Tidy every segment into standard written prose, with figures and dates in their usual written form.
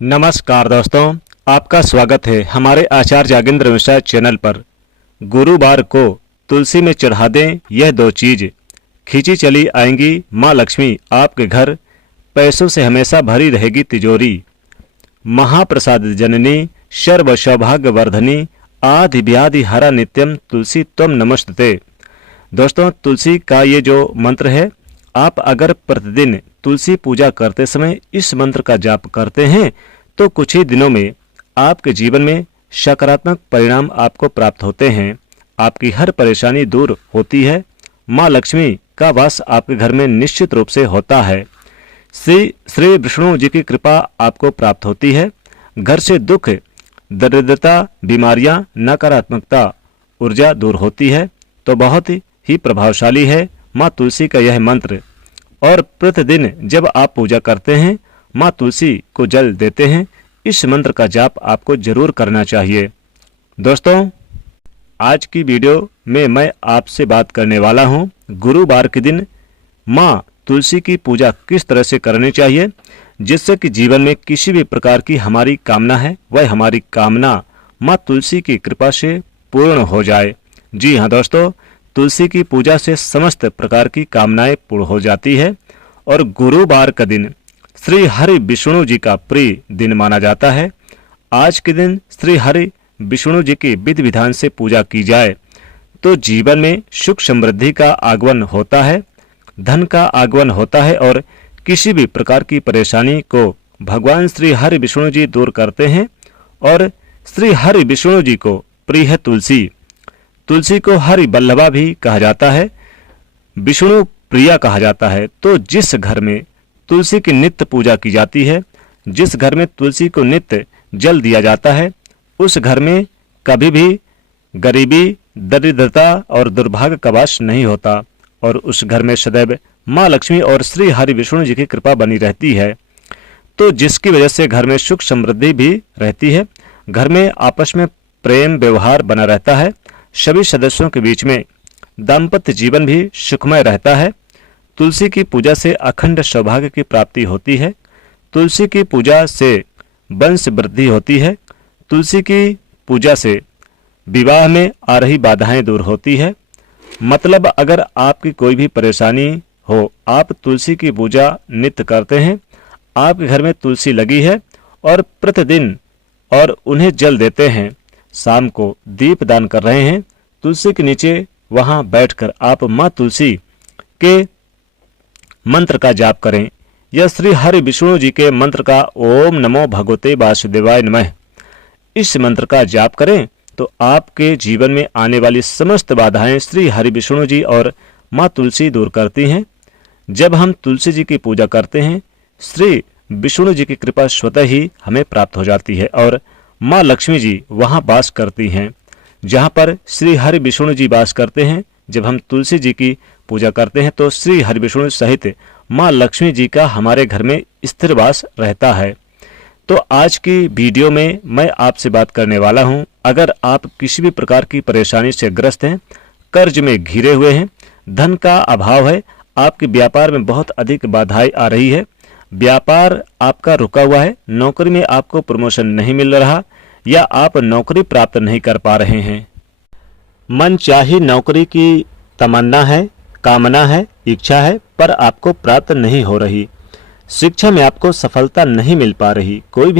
नमस्कार दोस्तों, आपका स्वागत है हमारे आचार्य जागेंद्र मिश्रा चैनल पर। गुरुवार को तुलसी में चढ़ा दें यह दो चीज, खींची चली आएंगी माँ लक्ष्मी आपके घर, पैसों से हमेशा भरी रहेगी तिजोरी। महाप्रसाद जननी सर्व सौभाग्य वर्धनी, आदि व्याधि हरा नित्यम तुलसी त्वम नमस्तुते। दोस्तों, तुलसी का ये जो मंत्र है, आप अगर प्रतिदिन तुलसी पूजा करते समय इस मंत्र का जाप करते हैं तो कुछ ही दिनों में आपके जीवन में सकारात्मक परिणाम आपको प्राप्त होते हैं। आपकी हर परेशानी दूर होती है। माँ लक्ष्मी का वास आपके घर में निश्चित रूप से होता है। श्री विष्णु जी की कृपा आपको प्राप्त होती है। घर से दुख, दरिद्रता, बीमारियां, नकारात्मकता ऊर्जा दूर होती है। तो बहुत ही प्रभावशाली है माँ तुलसी का यह मंत्र। और प्रतिदिन जब आप पूजा करते हैं, माँ तुलसी को जल देते हैं, इस मंत्र का जाप आपको जरूर करना चाहिए। दोस्तों, आज की वीडियो में मैं आपसे बात करने वाला हूँ गुरुवार के दिन माँ तुलसी की पूजा किस तरह से करनी चाहिए, जिससे कि जीवन में किसी भी प्रकार की हमारी कामना है वह हमारी कामना माँ तुलसी की कृपा से पूर्ण हो जाए। जी हाँ दोस्तों, तुलसी की पूजा से समस्त प्रकार की कामनाएं पूर्ण हो जाती है। और गुरुवार का दिन श्री हरि विष्णु जी का प्रिय दिन माना जाता है। आज के दिन श्री हरि विष्णु जी की विधि विधान से पूजा की जाए तो जीवन में सुख समृद्धि का आगमन होता है, धन का आगमन होता है और किसी भी प्रकार की परेशानी को भगवान श्री हरि विष्णु जी दूर करते हैं। और श्री हरि विष्णु जी को प्रिय है तुलसी। तुलसी को हरि बल्लभा भी कहा जाता है, विष्णु प्रिया कहा जाता है। तो जिस घर में तुलसी की नित्य पूजा की जाती है, जिस घर में तुलसी को नित्य जल दिया जाता है, उस घर में कभी भी गरीबी, दरिद्रता और दुर्भाग्य का वास नहीं होता और उस घर में सदैव माँ लक्ष्मी और श्री हरि विष्णु जी की कृपा बनी रहती है। तो जिसकी वजह से घर में सुख समृद्धि भी रहती है, घर में आपस में प्रेम व्यवहार बना रहता है, सभी सदस्यों के बीच में दाम्पत्य जीवन भी सुखमय रहता है। तुलसी की पूजा से अखंड सौभाग्य की प्राप्ति होती है। तुलसी की पूजा से वंश वृद्धि होती है। तुलसी की पूजा से विवाह में आ रही बाधाएं दूर होती है। मतलब अगर आपकी कोई भी परेशानी हो, आप तुलसी की पूजा नित्य करते हैं, आपके घर में तुलसी लगी है और प्रतिदिन और उन्हें जल देते हैं, शाम को दीप दान कर रहे हैं, तुलसी के नीचे वहां बैठकर आप माँ तुलसी के मंत्र का जाप करें। यह श्री हरि विष्णु जी के मंत्र का ओम नमो भगवते वासुदेवाय नमः, इस मंत्र का जाप करें तो आपके जीवन में आने वाली समस्त बाधाएं श्री हरि विष्णु जी और माँ तुलसी दूर करती हैं। जब हम तुलसी जी की पूजा करते हैं, श्री विष्णु जी की कृपा स्वतः ही हमें प्राप्त हो जाती है और माँ लक्ष्मी जी वहां वास करती हैं जहां पर श्री हरि विष्णु जी वास करते हैं। जब हम तुलसी जी की पूजा करते हैं तो श्री हरि विष्णु सहित माँ लक्ष्मी जी का हमारे घर में स्थिर वास रहता है। तो आज की वीडियो में मैं आपसे बात करने वाला हूं, अगर आप किसी भी प्रकार की परेशानी से ग्रस्त हैं, कर्ज में घिरे हुए हैं, धन का अभाव है, आपके व्यापार में बहुत अधिक बाधाएं आ रही है, व्यापार आपका रुका हुआ है, नौकरी में आपको प्रमोशन नहीं मिल रहा या आप नौकरी प्राप्त नहीं कर पा रहे हैं, मनचाही नौकरी की तमन्ना है, कामना है, इच्छा है, पर आपको प्राप्त नहीं हो रही, शिक्षा में आपको सफलता नहीं मिल पा रही, कोई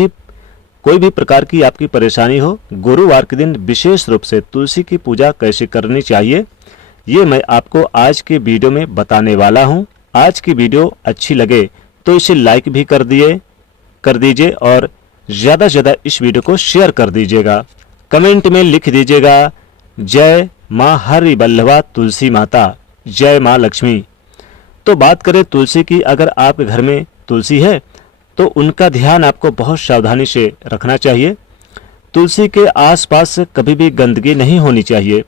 भी प्रकार की आपकी परेशानी हो, गुरुवार के दिन विशेष रूप से तुलसी की पूजा कैसे करनी चाहिए, ये मैं आपको आज के वीडियो में बताने वाला हूं। आज की वीडियो अच्छी लगे तो इसे लाइक भी कर दीजिए और ज़्यादा से ज़्यादा इस वीडियो को शेयर कर दीजिएगा। कमेंट में लिख दीजिएगा जय माँ हरि बल्लभा तुलसी माता, जय माँ लक्ष्मी। तो बात करें तुलसी की, अगर आपके घर में तुलसी है तो उनका ध्यान आपको बहुत सावधानी से रखना चाहिए। तुलसी के आसपास कभी भी गंदगी नहीं होनी चाहिए,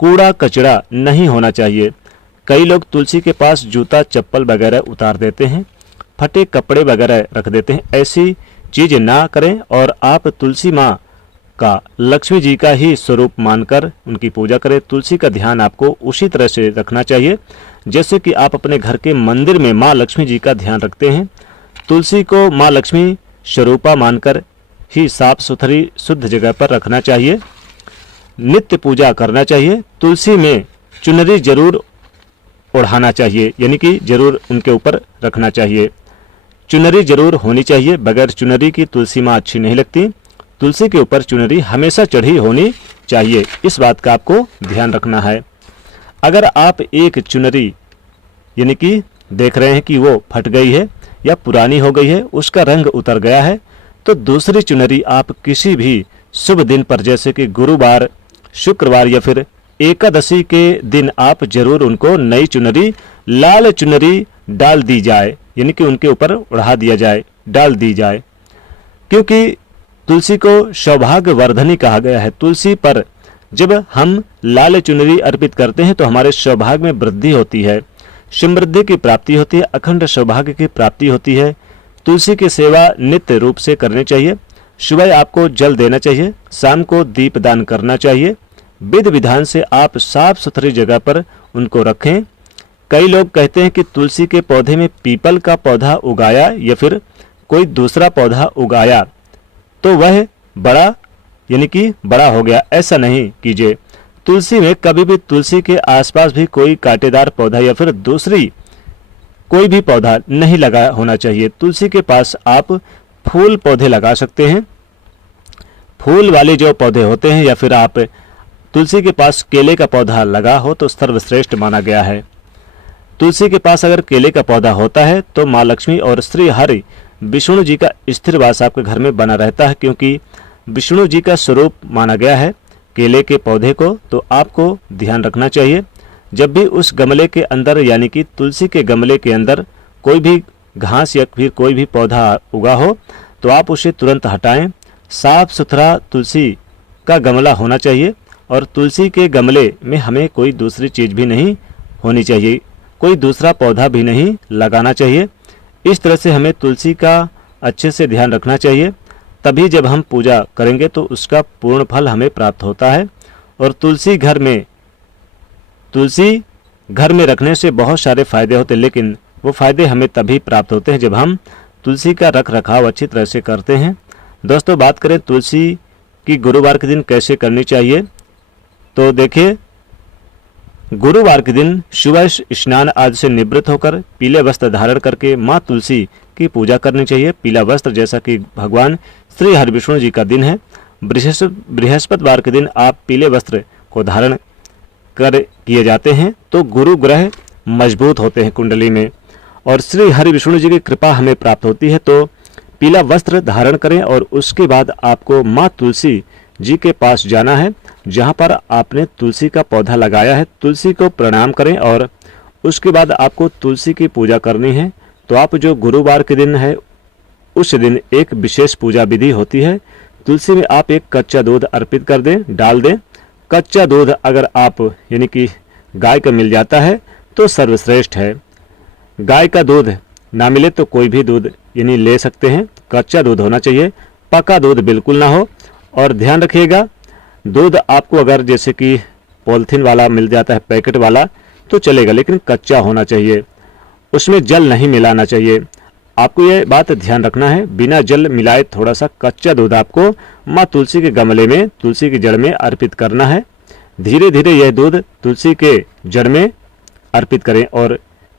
कूड़ा कचरा नहीं होना चाहिए। कई लोग तुलसी के पास जूता चप्पल वगैरह उतार देते हैं, फटे कपड़े वगैरह रख देते हैं, ऐसी चीज ना करें और आप तुलसी माँ का लक्ष्मी जी का ही स्वरूप मानकर उनकी पूजा करें। तुलसी का ध्यान आपको उसी तरह से रखना चाहिए जैसे कि आप अपने घर के मंदिर में माँ लक्ष्मी जी का ध्यान रखते हैं। तुलसी को माँ लक्ष्मी स्वरूपा मानकर ही साफ सुथरी शुद्ध जगह पर रखना चाहिए। नित्य पूजा करना चाहिए। तुलसी में चुनरी जरूर ओढ़ाना चाहिए, यानी कि जरूर उनके ऊपर रखना चाहिए। चुनरी जरूर होनी चाहिए, बगैर चुनरी की तुलसी माँ अच्छी नहीं लगती। तुलसी के ऊपर चुनरी हमेशा चढ़ी होनी चाहिए, इस बात का आपको ध्यान रखना है। अगर आप एक चुनरी यानी कि देख रहे हैं कि वो फट गई है या पुरानी हो गई है, उसका रंग उतर गया है, तो दूसरी चुनरी आप किसी भी शुभ दिन पर, जैसे कि गुरुवार, शुक्रवार या फिर एकादशी के दिन आप जरूर उनको नई चुनरी, लाल चुनरी डाल दी जाए, यानी कि उनके ऊपर ओढ़ा दिया जाए, डाल दी जाए। क्योंकि तुलसी को सौभाग्य वर्धनी कहा गया है। तुलसी पर जब हम लाल चुनरी अर्पित करते हैं तो हमारे सौभाग्य में वृद्धि होती है, समृद्धि की प्राप्ति होती है, अखंड सौभाग्य की प्राप्ति होती है। तुलसी की सेवा नित्य रूप से करनी चाहिए। सुबह आपको जल देना चाहिए, शाम को दीप दान करना चाहिए। विधि विधान से आप साफ सुथरी जगह पर उनको रखें। कई लोग कहते हैं कि तुलसी के पौधे में पीपल का पौधा उगाया या फिर कोई दूसरा पौधा उगाया तो वह बड़ा यानी कि बड़ा हो गया। ऐसा नहीं कीजिए। तुलसी में कभी भी तुलसी के आसपास भी कोई कांटेदार पौधा या फिर दूसरी कोई भी पौधा नहीं लगा होना चाहिए। तुलसी के पास आप फूल पौधे लगा सकते हैं। फूल वाले जो पौधे होते हैं, या फिर आप तुलसी के पास केले का पौधा लगा हो तो सर्वश्रेष्ठ माना गया है। तुलसी के पास अगर केले का पौधा होता है तो माँ लक्ष्मी और श्री हरि विष्णु जी का स्थिर वास आपके घर में बना रहता है, क्योंकि विष्णु जी का स्वरूप माना गया है केले के पौधे को। तो आपको ध्यान रखना चाहिए, जब भी उस गमले के अंदर यानी कि तुलसी के गमले के अंदर कोई भी घास या फिर कोई भी पौधा उगा हो तो आप उसे तुरंत हटाएं। साफ सुथरा तुलसी का गमला होना चाहिए और तुलसी के गमले में हमें कोई दूसरी चीज़ भी नहीं होनी चाहिए, कोई दूसरा पौधा भी नहीं लगाना चाहिए। इस तरह से हमें तुलसी का अच्छे से ध्यान रखना चाहिए, तभी जब हम पूजा करेंगे तो उसका पूर्ण फल हमें प्राप्त होता है। और तुलसी घर में रखने से बहुत सारे फायदे होते हैं, लेकिन वो फायदे हमें तभी प्राप्त होते हैं जब हम तुलसी का रख रखाव अच्छी तरह से करते हैं। दोस्तों, बात करें तुलसी की गुरुवार के दिन कैसे करनी चाहिए, तो देखिए, गुरुवार के दिन सुबह स्नान आदि से निवृत्त होकर पीले वस्त्र धारण करके माँ तुलसी की पूजा करनी चाहिए। पीला वस्त्र, जैसा कि भगवान श्री हरिविष्णु जी का दिन है, बृहस्पतिवार के दिन आप पीले वस्त्र को धारण कर किए जाते हैं तो गुरु ग्रह मजबूत होते हैं कुंडली में और श्री हरिविष्णु जी की कृपा हमें प्राप्त होती है। तो पीला वस्त्र धारण करें और उसके बाद आपको माँ तुलसी जी के पास जाना है, जहाँ पर आपने तुलसी का पौधा लगाया है। तुलसी को प्रणाम करें और उसके बाद आपको तुलसी की पूजा करनी है। तो आप जो गुरुवार के दिन है उस दिन एक विशेष पूजा विधि होती है। तुलसी में आप एक कच्चा दूध अर्पित कर दें, डाल दें। कच्चा दूध अगर आप यानी कि गाय का मिल जाता है तो सर्वश्रेष्ठ है। गाय का दूध ना मिले तो कोई भी दूध यानी ले सकते हैं। कच्चा दूध होना चाहिए, पका दूध बिल्कुल ना हो। और ध्यान रखिएगा, दूध आपको अगर जैसे कि पॉलिथीन वाला मिल जाता है, पैकेट वाला, तो चलेगा, लेकिन कच्चा होना चाहिए, उसमें जल नहीं मिलाना चाहिए। आपको ये बात ध्यान रखना है, बिना जल मिलाए थोड़ा सा कच्चा दूध आपको माँ तुलसी के गमले में, तुलसी की जड़ में अर्पित करना है। धीरे धीरे यह दूध तुलसी के जड़ में अर्पित करें। और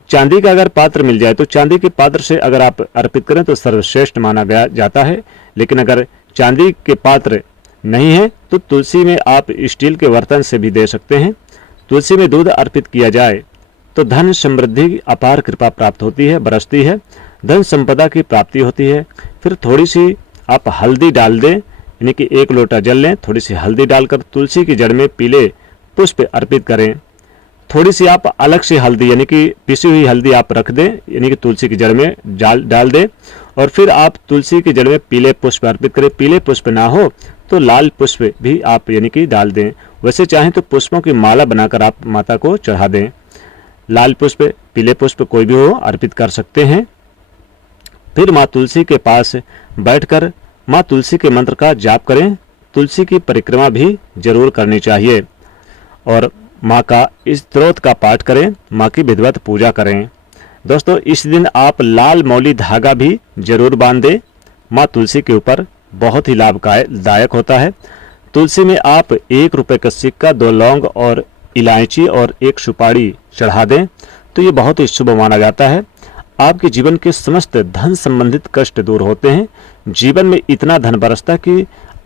चांदी का अगर पात्र मिल जाए तो चांदी के पात्र से अगर आप अर्पित करें तो सर्वश्रेष्ठ माना गया जाता है। लेकिन अगर चांदी के पात्र नहीं है तो तुलसी में आप स्टील के बर्तन से भी दे सकते हैं। तुलसी में दूध अर्पित किया जाए तो धन समृद्धि अपार कृपा प्राप्त होती है, बरसती है, धन संपदा की प्राप्ति होती है। फिर थोड़ी सी आप हल्दी डाल दें, यानी कि 1 लोटा जल लें, थोड़ी सी हल्दी डालकर तुलसी की जड़ में पीले पुष्प अर्पित करें। थोड़ी सी आप अलग से हल्दी यानी कि पिसी हुई हल्दी आप रख दें, यानी कि तुलसी की जड़ में डाल दें। और फिर आप तुलसी की जड़ में पीले पुष्प अर्पित करें। पीले पुष्प ना हो तो लाल पुष्प भी आप यानी कि डाल दें। वैसे चाहें तो पुष्पों की माला बनाकर आप माता को चढ़ा दें। लाल पुष्प, पीले पुष्प कोई भी हो अर्पित कर सकते हैं। फिर माँ तुलसी के पास बैठकर माँ तुलसी के मंत्र का जाप करें। तुलसी की परिक्रमा भी जरूर करनी चाहिए और माँ का स्तोत्र का पाठ करें, माँ की विधिवत पूजा करें। दोस्तों, इस दिन आप लाल मौली धागा भी जरूर बांध दें माँ तुलसी के ऊपर बहुत ही लाभदायक होता है। तुलसी में आप 1 रुपये का सिक्का, 2 लौंग और इलायची और 1 सुपारी चढ़ा दें तो ये बहुत ही शुभ माना जाता है। आपके जीवन के समस्त धन संबंधित कष्ट दूर होते हैं। जीवन में इतना धन बरसता कि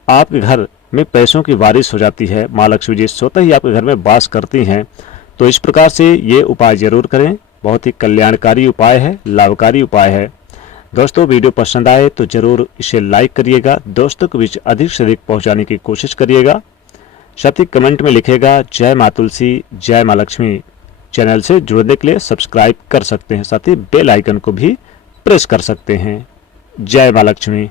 आपके घर में पैसों की बारिश हो जाती है। माँ लक्ष्मी जी स्वतः ही आपके घर में वास करती हैं। तो इस प्रकार से ये उपाय जरूर करें। बहुत ही कल्याणकारी उपाय है, लाभकारी उपाय है। दोस्तों, वीडियो पसंद आए तो जरूर इसे लाइक करिएगा, दोस्तों के बीच अधिक से अधिक पहुंचाने की कोशिश करिएगा। साथ ही कमेंट में लिखेगा जय माँ तुलसी, जय माँ लक्ष्मी। चैनल से जुड़ने के लिए सब्सक्राइब कर सकते हैं, साथ ही बेल आइकन को भी प्रेस कर सकते हैं। जय माँ लक्ष्मी।